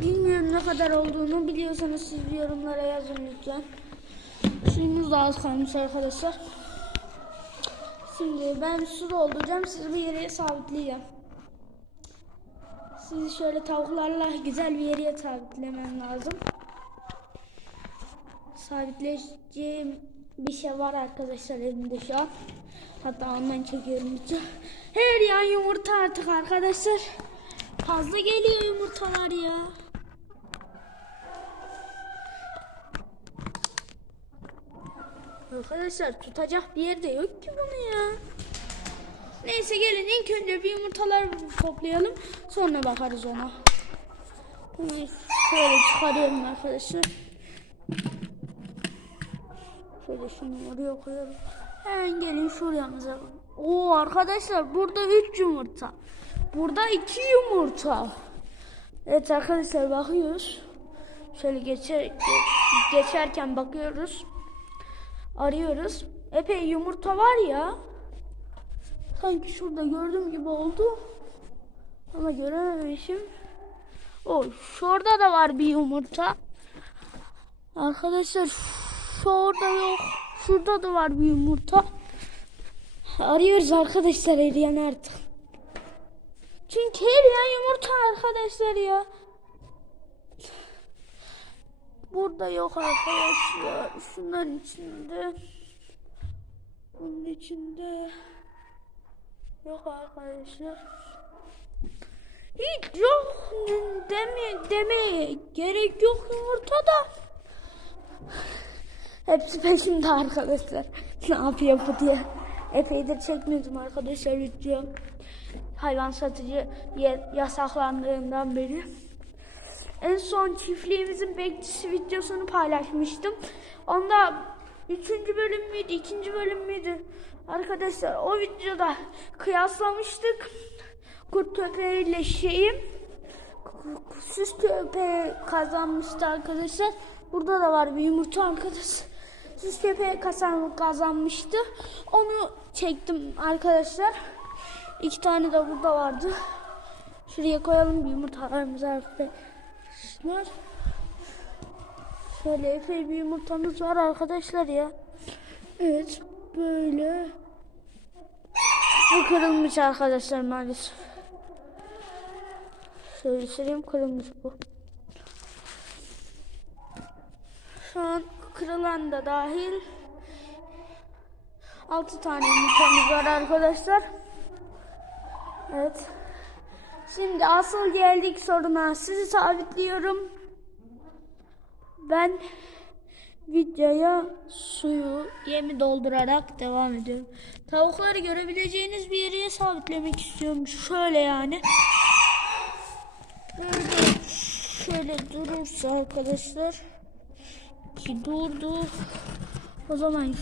Bilmiyorum ne kadar olduğunu biliyorsanız siz yorumlara yazın lütfen. Suyumuz da az kalmış arkadaşlar. Şimdi ben su dolduracağım. Sizi bir yere sabitleyeceğim. Sizi şöyle tavuklarla güzel bir yere sabitlemem lazım. Sabitleyeceğim bir şey var arkadaşlar elimde şu an. Hatta ondan çekiyorum Her yan yumurta artık arkadaşlar. Fazla geliyor yumurtalar ya. Arkadaşlar tutacak bir yerde yok ki bunu ya. Neyse gelin ilk önce bir yumurtalar toplayalım. Sonra bakarız ona. Şöyle çıkarıyorum arkadaşlar. Şöyle şunu oraya koyalım. Hemen gelin şuramıza. Oo arkadaşlar burada 3 yumurta. Burada 2 yumurta. Evet arkadaşlar bakıyoruz. Şöyle geçer, geçerken bakıyoruz. Arıyoruz. Epey yumurta var ya. Sanki şurada gördüğüm gibi oldu. Ama görememişim. O şurada da var bir yumurta. Arkadaşlar şurada yok. Şurada da var bir yumurta. Arıyoruz arkadaşlar eriyen artık. Çünkü eriyen yumurta arkadaşlar ya. Burada yok arkadaşlar. Şunların içinde. Bunun içinde. Yok arkadaşlar. Hiç yok deme, demeye gerek yok yumurta da. Hepsi peşimde arkadaşlar. ne yapıyor bu diye. Epeydir çekmiyordum arkadaşlar video. Hayvan satıcı yasaklandığından beri. En son çiftliğimizin bekçisi videosunu paylaşmıştım. Onda üçüncü bölüm müydü, ikinci bölüm müydü? Arkadaşlar o videoda kıyaslamıştık. Kurt köpeğiyle şeyim. Süs köpeği kazanmıştı arkadaşlar. Burada da var bir yumurta arkadaşlar. Süs köpeği kazan, kazanmıştı. Onu çektim arkadaşlar. İki tane de burada vardı. Şuraya koyalım bir yumurtalarımızı arkadaşlar. Şöyle epey bir yumurtamız var arkadaşlar ya. Evet böyle. Bu kırılmış arkadaşlar maalesef. Şöyle söyleyeyim kırılmış bu. Şu an kırılan da dahil 6 tane yumurtamız var arkadaşlar. Evet. Şimdi asıl geldik soruna. Sizi sabitliyorum. Ben videoya suyu, yemi doldurarak devam ediyorum. Tavukları görebileceğiniz bir yere sabitlemek istiyorum. Şöyle yani. Böyle şöyle durursa arkadaşlar ki durdu. O zaman